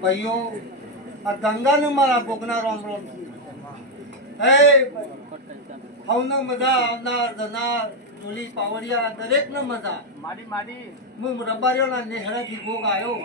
ભાઈઓ આ ગંગાને મારા ભોગના રોમ રોમ હે હવના મજા આવનાર જનાર ચોલી પાવડિયા દરેક ને મજા હું રબારીઓના નેહરાથી ભોગ આવ્યો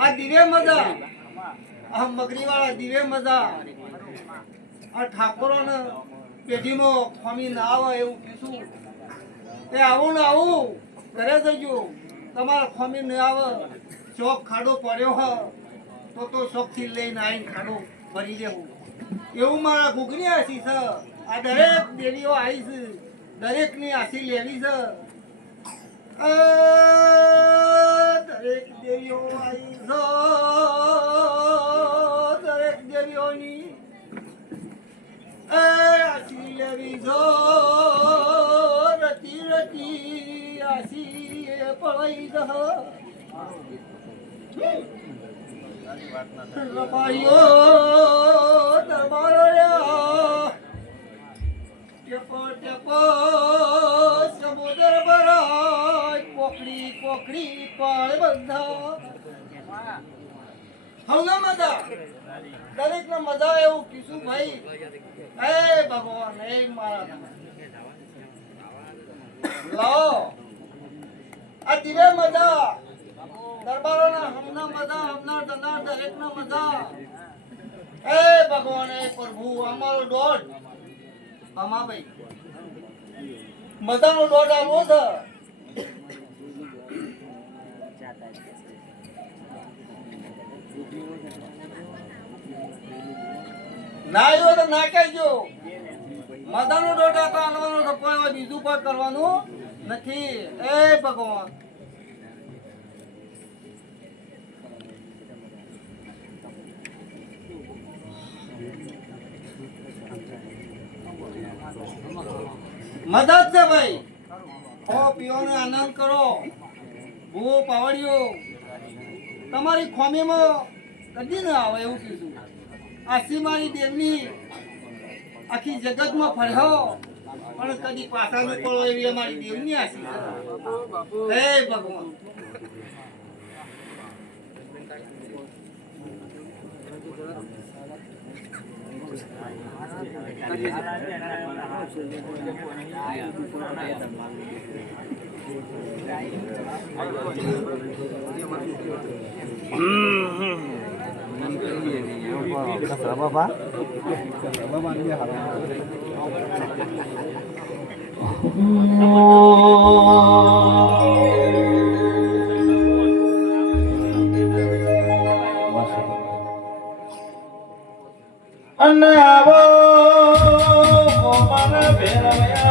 આ દિવે મજા આ મગરીવાળા દિવે મજા આ ઠાકોરોને પેઢીમાં ખોમી ના આવે એવું કીધું એ આવું ને આવું ઘરે જજો તમારા ખોમી ન આવે શોખ ખાડો પડ્યો હ તો શોખથી લઈને આવીને ખાડો ભરી દેવું એવું મારા ઘૂઘની આશી છે આ દરેક દેવીઓ આવી છે દરેકની આશી લેવી છે દરેક દેવીઓ આવી છે દરેક દેવીઓની આશી લેવી છે રતી રતી આશી એ પડાઈ દહ રબારીઓ દરબારો ટેપો ટેપો સમુદ્ર ભરાય પોકડી પોકડી પાળ બંધા હવના મજા દરેક ને મજા એવું કીધું ભાઈ હે ભગવાન હે મારા લો આ દિવે મજા દરબારોના હમના મજા હમનાર દનાર દરેકના મજા હે ભગવાન હે પ્રભુ અમારો દોડ ભાઈ મજાનો દોડ આવો છે ના આવ્યો તો ના કહેજો મજાનો દોડ આનવાનો તો કોઈ બીજું કોઈ કરવાનું નથી એ ભગવાન મદદ છે ભાઈ ઓ પીઓને આનંદ કરો ભૂવો પાવડિયો તમારી ખોમીમાં કદી ન આવે એવું કીધું આસી મારી દેવની આખી જગતમાં ફર્યો પણ કદી પાછા ન પડો એવી અમારી દેવની આશી હે ભગવાન અને આવો મને ભેરવ્યા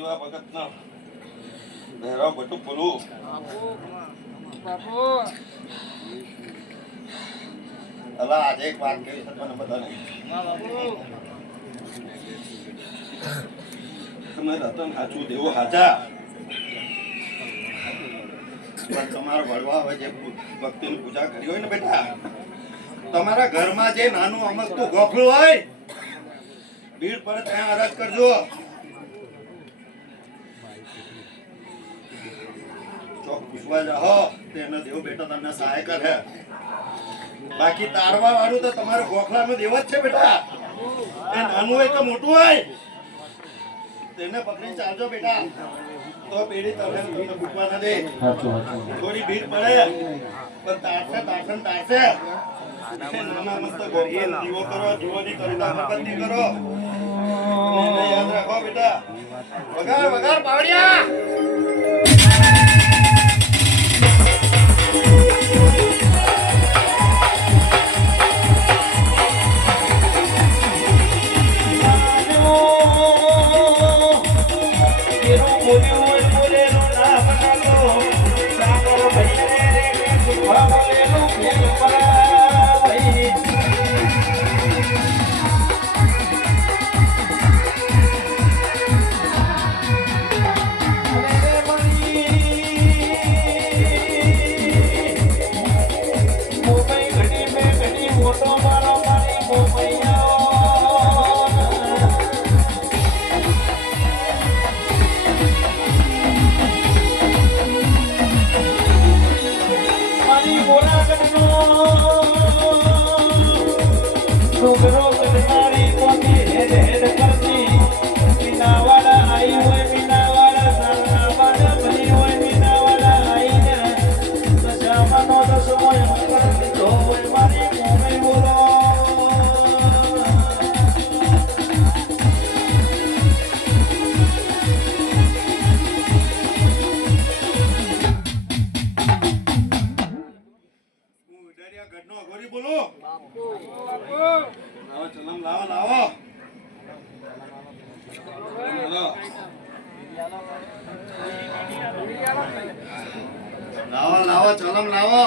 જેવા ભગતના બહેરાવ બટુક બોલું અલા આજે એક વાત કહી છે મને બધાને તમે રતન સાચું દેવો હાચા પણ તમારો વડવા હોય જે ભક્તિની પૂજા કરી હોય ને બેટા તમારા ઘરમાં જે નાનું અમસ્તું ગોખલું હોય ભીડ પડે ત્યાં અરજ કરજો ચોક પૂછવા જાઓ તેનો દેવ બેટા તમને સહાય કરે બાકી તારવા વાળું તો તમારે ગોખલાનો દેવ જ છે બેટા એ નાનું હોય કે મોટું હોય તેને પકડી ચાલજો બેટા તો પેઢી તમને પૂછવા ના દે થોડી ભીડ પડે પણ તારશે નાના મસ્ત ગોખલા દીવો કરો દીવોની કરી નામકતી કરો યાદ રાખો બેટા વગાર પાવડિયા લાવો ચલમ લાવો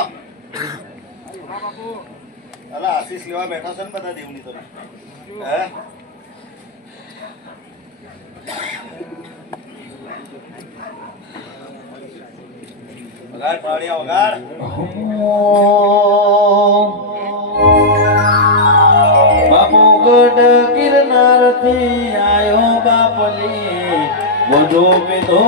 અલા આશીષ લેવા બેઠા છે ને બધા દેવની તમે હે વગાડ પાડ્યા વગાડ બાપુ ગઢ ગિરનાર થી આયો બાપલી બધો પીધો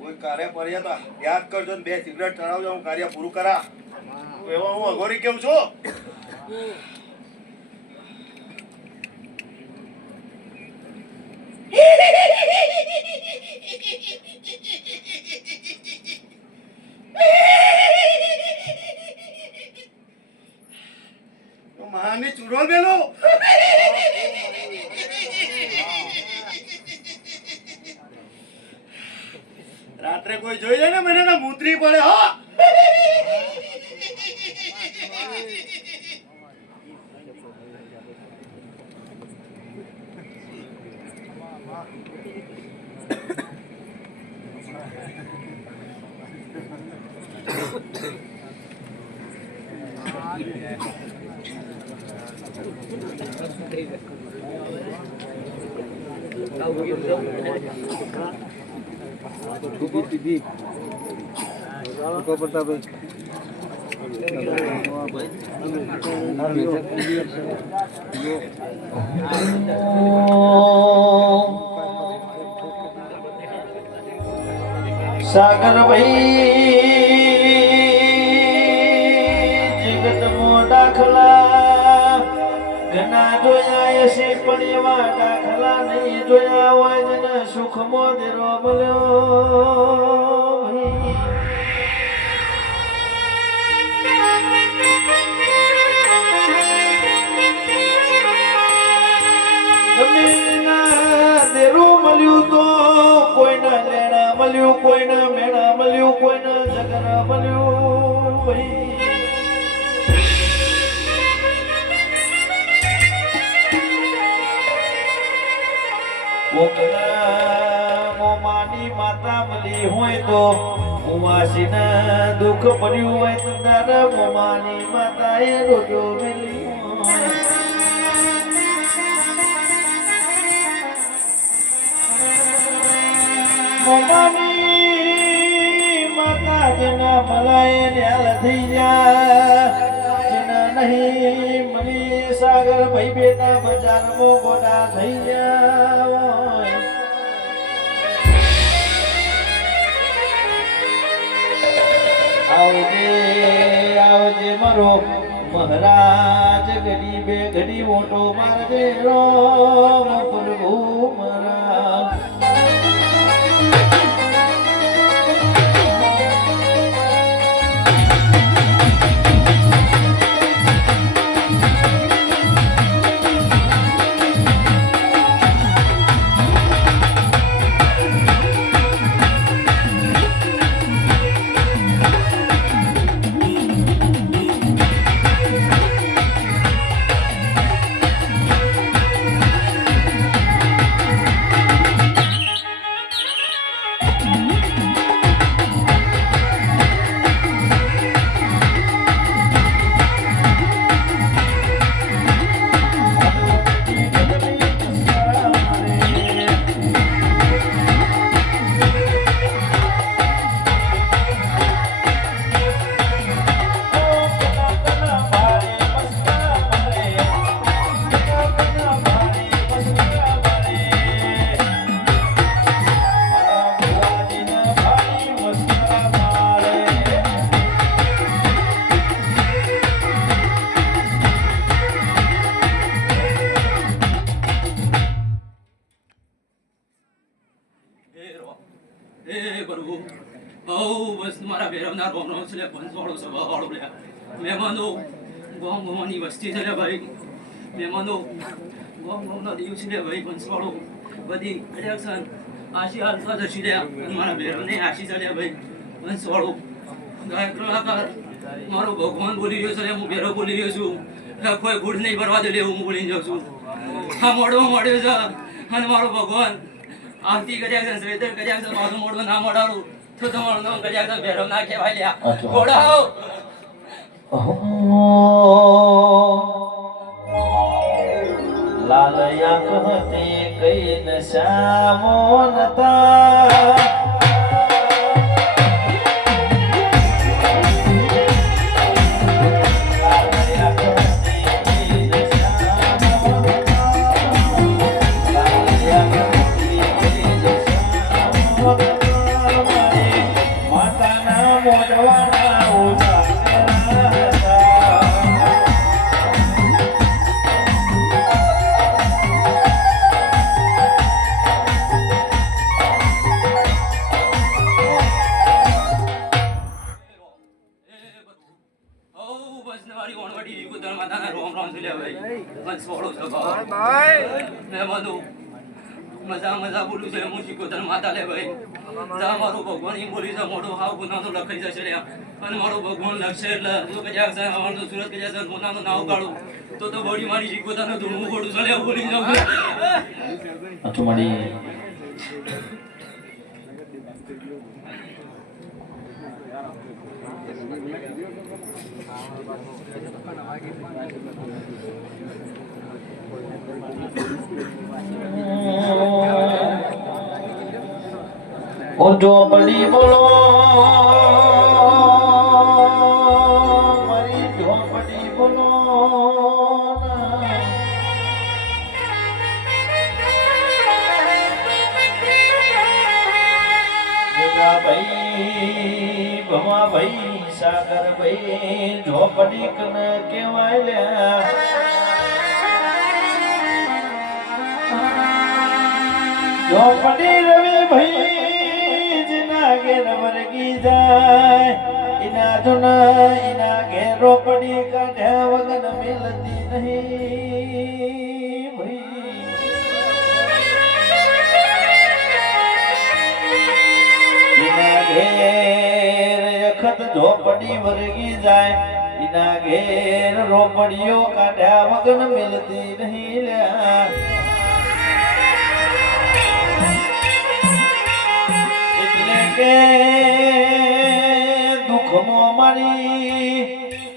કોઈ કાર્ય પર્યા તો યાદ કરજો ને 2 સિગરેટ ચડાવજો હું કાર્ય પૂરું કરા એવા હું અઘોરી કેવું છું મહાની ચૂડો બેલો રાત્રે કોઈ જોઈ જાય ને મને તો મૂતરી પડે હો Tubi, tubi. Kau pertama. સાગર ભાઈ જગત મો દાખલા ઘણા જોયા છે પણ એવા દાખલા નહીં જોયા હોય જેને સુખ મો દેરો મળ્યો મળ્યું તો કોઈના લેણા મળ્યું કોઈના મેણા મળ્યું કોઈના જગના મળ્યું મોમાની માતા મળી હોય તો ઉમાસીને દુઃખ પડ્યું હોય તો તારા મોમાની માતાએ રોજો મેલી હોય મોમાની માતા જેના મલાય ન્યાલ થઈ જા જેના નહીં મની સાગર ભાઈ બેટા બજારમાં ગોડા થઈ જાય આવજે આવજે મારો મહારાજ ઘડી બે ઘડી મોટો મારજે રોમ પ્રભુ મહારાજ મહેમાનો ગામ ગામની વસ્તી છે ભાઈ મહેમાનો ગામ ગામના દિવસ છે ભાઈ પંચવાળો બધી કલેક્શન આશી હાલતા જશી રહ્યા મારા ભેરવને આશી ચાલ્યા ભાઈ પંચવાળો ગાયક કલાકાર મારો ભગવાન બોલી રહ્યો છે હું ભેરો બોલી રહ્યો છું કોઈ ગુડ નહીં ભરવા દે હું બોલી જાઉં છું આ મોડો મળ્યો છે અને મારો ભગવાન આરતી કર્યા છે શ્રેતર કર્યા છે મારું મોડો ના મોડાડું તો તમારું નામ કર્યા છે ભેરવ ના કહેવાય લ્યા ઘોડાઓ લાલયા કહતે કઈ નશામો નતા મજા બોલું છે હું શીખોતર માતા લે ભાઈ જા મારો ભગવાન ઈ બોલી છે મોટો હાવ ગુના તો લખાઈ જશે રે અને મારો ભગવાન લખશે એટલે તો કજાક છે અમારો સુરત કજાક છે મોનાનું નાવ કાઢું તો બોડી મારી શીખોતર ને ધૂળું બોડું ચલે બોલી જાવ અચ્છા મળી ઓ ચોપડી બોલો ભમાભાઈ સાગરભાઈ ઝોપડી કન કેવાય લ્યા ઝોપડી રવિભાઈ જેના ઘેર વર્ગી જાય એના જુના એના ઘેર રોપડી કાઢ્યા વગર મેલતી નહીં ભાઈ એના ઘેર અખત ઝોપડી વર્ગી જાય એના ઘેર રોપડીઓ કાઢ્યા વગર મેલતી નહીં લ્યા કે દુઃખમાં મારી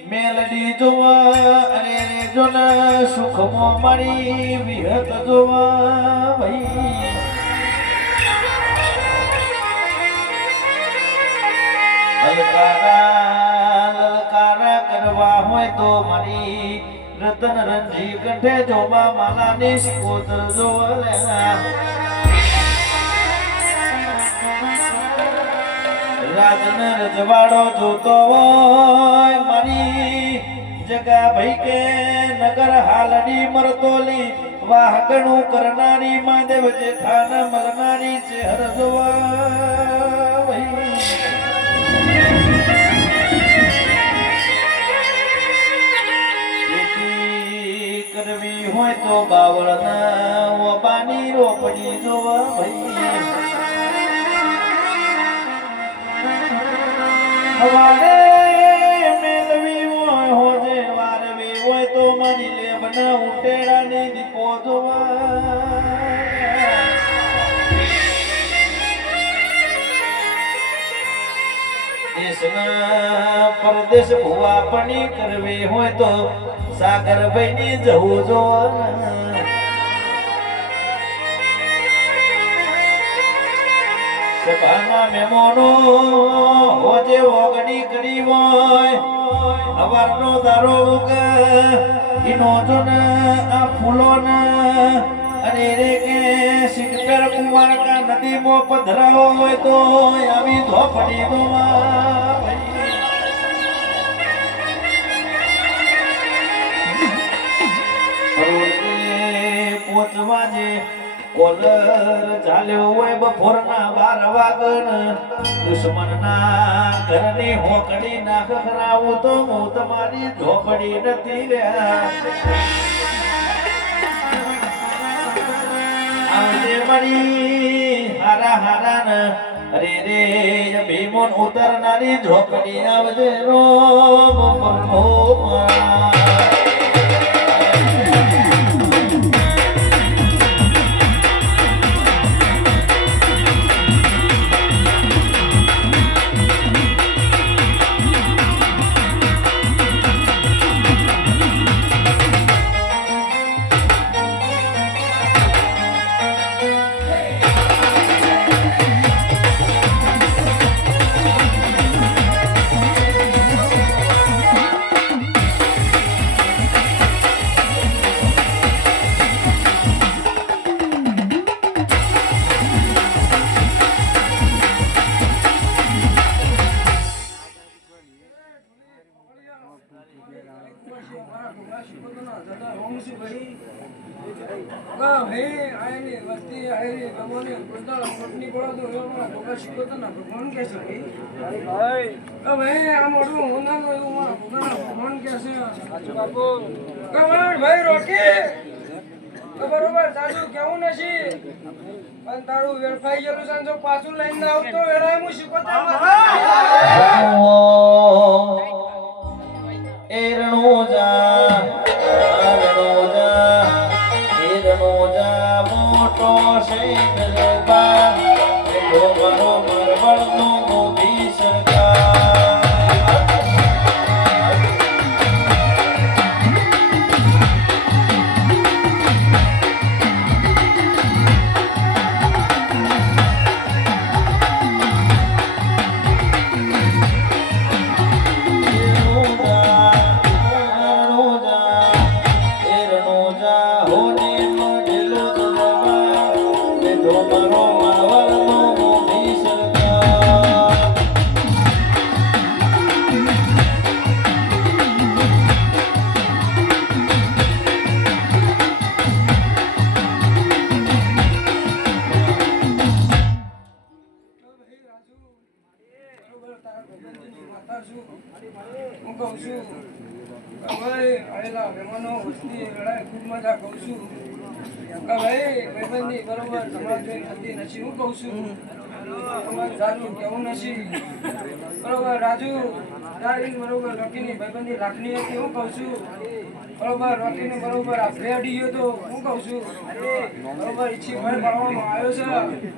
મેલડી જોવા અરે રે જોના સુખમાં મારી વિહત જોવા ભાઈ લલકારા કરવા હોય તો મારી રતન રંજી કંઠે જોવા માલાની સ્કોતર જોવા લેના રાજન રજવાડો જોતો હોય મારી જગા ભાઈ કે નગર હાલડી મરતોલી વાહગણું કરનારી માદેવ જેઠાન મરનારી ચહેર જોવા કરવી હોય તો બાવળના ઓબાની રોપડી જોવા ભાઈ હવારે મેલવી હોય હોજે વારવી હોય તો મારી લેબના ઉટેડાની દીપો જોવા દેશના પરદેશ ભુવાપણી કરવી હોય તો સાગરભાઈની જવું જોવા સભાના મહેમાનો હોજે ઓગણી કરી હોય અવારનો દારો ઈનો જોન આ ફૂલોના અને રે કે સિકટર કુમાર કા નદીમાં પધરાવો હોય તો આવી ધોપડી દોમાં પોચવાજે કોલર ચાલ્યો હોય બપોરના 12 વાગન દુશ્મનના ઘરની હોકડી નાખ ખરાવું તો હું તમારી ઝોપડી નથી રહ્યા આજે મારી હારા હારા ને અરે રે ભીમોન ઉતરનારી ઝોપડી આવજે રોમ બરોબર સાચું કેવું નથી પણ તારું વેરફાઈ ગયેલું સાંજો પાછું લઈને આવતો વેળાએ હું શીખવતા મોટો બરોબર તારા ભાઈબંધની માતા છું હું કહું છું કે ભાઈ આવેલા મહેમાનો વસ્તી લડાઈ ખૂબ મજા કહું છું કે ભાઈ ભાઈબંધી બરોબર તમારે જોઈ થતી નથી હું કહું છું તમારે સારું કેવું નથી બરોબર રાજુ તારી બરોબર રોકીની ભાઈબંધી રાખની હતી હું કહું છું બરોબર રોકીને બરોબર આ ભેડી ગયો તો હું કહું છું બરોબર ઈચ્છી ભય પાડવામાં આવ્યો છે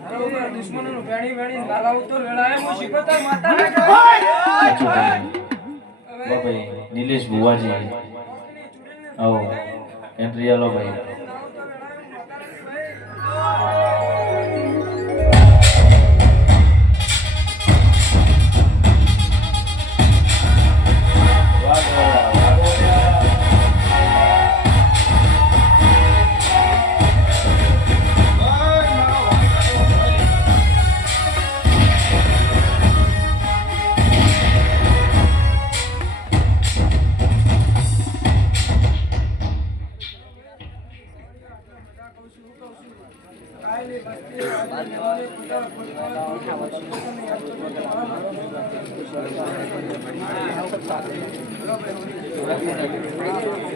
બરોબર દુશ્મનોનું ભેણી ભેણી લાલાવ તો લડાય હું શીખોતર માતાને ભાઈ નિલેશ ભુવાજી આવો એન્ટ્રી આલો ભાઈ